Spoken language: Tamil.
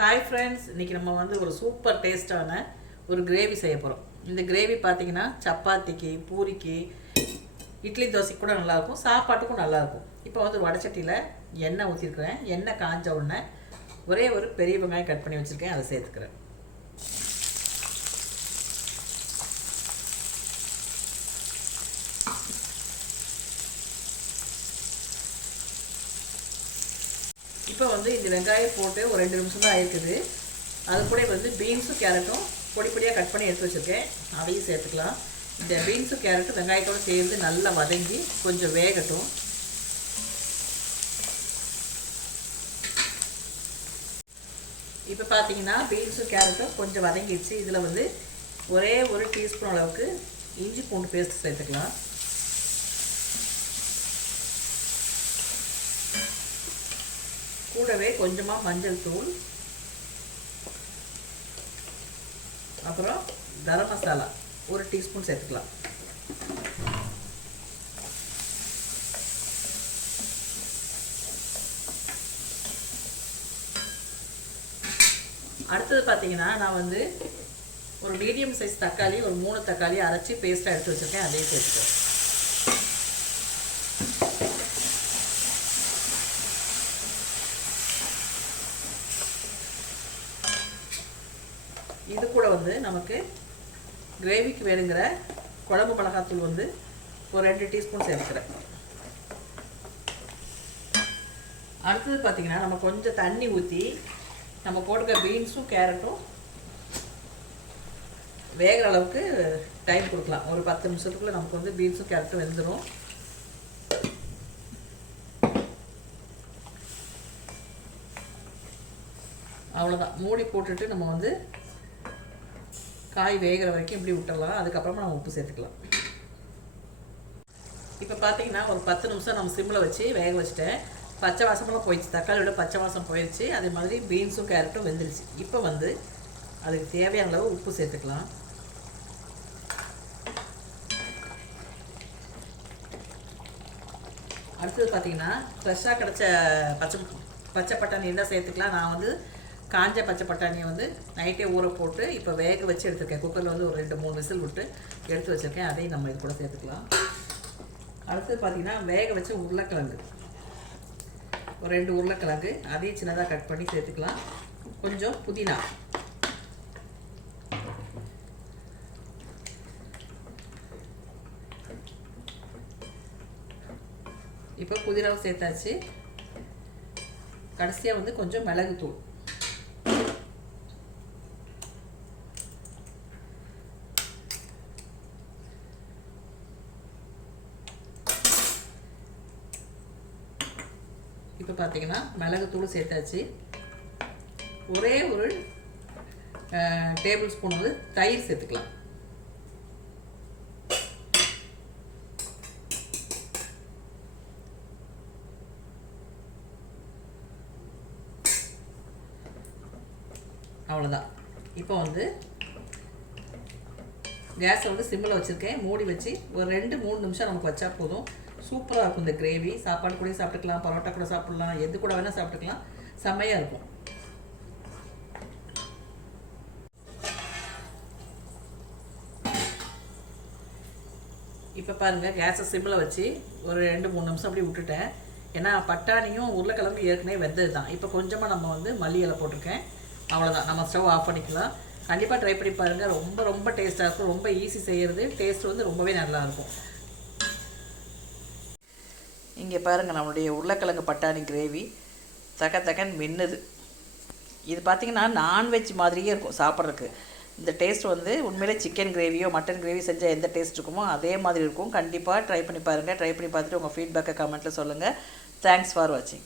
ஹாய் ஃப்ரெண்ட்ஸ் இன்றைக்கி நம்ம வந்து ஒரு சூப்பர் டேஸ்ட்டான ஒரு கிரேவி செய்ய போகிறோம் இந்த கிரேவி பார்த்தீங்கன்னா சப்பாத்திக்கு பூரிக்கு இட்லி தோசைக்கு கூட நல்லாயிருக்கும் சாப்பாட்டுக்கும் நல்லாயிருக்கும். இப்போ வந்து வடச்சட்டியில் எண்ணெய் ஊற்றிருக்கிறேன் எண்ணெய் காஞ்ச உடனே ஒரே ஒரு பெரிய வெங்காயம் கட் பண்ணி வச்சுருக்கேன் அதை சேர்த்துக்கிறேன். இப்போ வந்து இந்த வெங்காயம் போட்டு ஒரு ரெண்டு நிமிஷம் தான் ஆயிருக்குது. அது கூட வந்து பீன்ஸும் கேரட்டும் பொடி பொடியாக கட் பண்ணி எடுத்து வச்சுருக்கேன். அதையும் சேர்த்துக்கலாம். இந்த பீன்ஸும் கேரட்டும் வெங்காயத்தோடு சேர்ந்து நல்லா வதங்கி கொஞ்சம் வேகட்டும். இப்போ பார்த்தீங்கன்னா பீன்ஸும் கேரட்டும் கொஞ்சம் வதங்கிடுச்சு. இதில் வந்து ஒரே ஒரு டீஸ்பூன் அளவுக்கு இஞ்சி பூண்டு பேஸ்ட் சேர்த்துக்கலாம். கூடவே கொஞ்சமாக மஞ்சள் தூள் அப்புறம் கரம் மசாலா ஒரு டீஸ்பூன் சேர்த்துக்கலாம். அடுத்தது பார்த்தீங்கன்னா நான் வந்து ஒரு மீடியம் சைஸ் தக்காளி ஒரு மூணு தக்காளி அரைச்சி பேஸ்ட்டாக எடுத்து வச்சுருக்கேன். அதையும் சேர்த்துக்கிறேன் இது கூட வந்து நமக்கு கிரேவிக்கு வேணுங்கிற குழம்பு மிளகாத்தூள் வந்து ஒரு ரெண்டு டீஸ்பூன் சேர்த்துக்கிறேன். அடுத்தது பார்த்திங்கன்னா நம்ம கொஞ்சம் தண்ணி ஊற்றி நம்ம போட்டுக்க பீன்ஸும் கேரட்டும் வேகிற அளவுக்கு டைம் கொடுக்கலாம். ஒரு பத்து நிமிஷத்துக்குள்ளே நமக்கு வந்து பீன்ஸும் கேரட்டும் வெந்துடும் அவ்வளோதான் மூடி போட்டுட்டு நம்ம வந்து காய் வேகிற வரைக்கும் இப்படி விட்டுடலாம் அதுக்கப்புறமா நம்ம உப்பு சேர்த்துக்கலாம். இப்போ பார்த்தீங்கன்னா ஒரு பத்து நிமிஷம் நம்ம சிம்மில் வச்சு வேக வச்சுட்டேன். பச்சை வாசமெல்லாம் போயிடுச்சு. தக்காளியோட பச்சை வாசம் போயிடுச்சு. அதே மாதிரி பீன்ஸும் கேரட்டும் வெந்துருச்சு. இப்போ வந்து அதுக்கு தேவையான அளவு உப்பு சேர்த்துக்கலாம். அடுத்தது பார்த்தீங்கன்னா ஃப்ரெஷ்ஷாக கிடச்ச பச்சை பச்சை பட்டாணி இருந்தால் சேர்த்துக்கலாம். நான் வந்து காஞ்ச பச்சை பட்டாணியை வந்து நைட்டே ஊற போட்டு இப்போ வேக வச்சு எடுத்துருக்கேன். குக்கரில் வந்து ஒரு ரெண்டு மூணு விசில் விட்டு எடுத்து வச்சுருக்கேன். அதையும் நம்ம இது கூட சேர்த்துக்கலாம். அடுத்து பார்த்திங்கன்னா வேக வச்ச உருளைக்கிழங்கு. ஒரு ரெண்டு உருளைக்கிழங்கு அதையும் சின்னதாக கட் பண்ணி சேர்த்துக்கலாம். கொஞ்சம் புதினா. இப்போ புதினாவை சேர்த்தாச்சு. கடைசியாக வந்து கொஞ்சம் மிளகுத்தூள். இப்போ பார்த்தீங்கன்னா மிளகுத்தூள் சேர்த்தாச்சு. ஒரே ஒரு டேபிள் ஸ்பூன் வந்து தயிர் சேர்த்துக்கலாம். அவ்வளோதான் இப்போ வந்து கேஸை வந்து சிம்மில் வச்சுருக்கேன். மூடி வச்சு ஒரு ரெண்டு மூணு நிமிஷம் நமக்கு வச்சா போதும். சூப்பராக இருக்கும் இந்த கிரேவி. சாப்பாடு கூட சாப்பிட்டுக்கலாம் பரோட்டா கூட சாப்பிட்லாம் எது கூட வேணால் சாப்பிட்டுக்கலாம். செம்மையாக இருக்கும். இப்போ பாருங்கள் கேஸை சிம்மில் வச்சு ஒரு ரெண்டு மூணு நிமிஷம் அப்படி விட்டுட்டேன். ஏன்னா பட்டாணியும் உருளைக்கிழங்கு ஏற்கனவே வெந்தது தான் இப்போ கொஞ்சமாக நம்ம வந்து மல்லி இலை போட்டிருக்கேன். அவ்வளோதான் நம்ம ஸ்டவ் ஆஃப் பண்ணிக்கலாம். கண்டிப்பாக ட்ரை பண்ணி பாருங்கள் ரொம்ப ரொம்ப டேஸ்ட்டாக இருக்கும். ரொம்ப ஈஸி செய்கிறது டேஸ்ட் வந்து ரொம்பவே நல்லாயிருக்கும் இங்கே பாருங்கள் நம்மளுடைய உருளைக்கிழங்கு பட்டாணி கிரேவி தக்க தக்கன் மின்னுது. இது பார்த்திங்கன்னா நான்வெஜ் மாதிரியே இருக்கும் சாப்பிட்றதுக்கு. இந்த டேஸ்ட் வந்து உண்மையிலே சிக்கன் கிரேவியோ மட்டன் கிரேவி செஞ்சால் எந்த டேஸ்ட் இருக்குமோ அதே மாதிரி இருக்கும். கண்டிப்பாக ட்ரை பண்ணி பாருங்கள் ட்ரை பண்ணி பார்த்துட்டு உங்கள் ஃபீட்பேக்கை கமெண்ட்டில் சொல்லுங்கள் தேங்க்ஸ் ஃபார் வாட்சிங்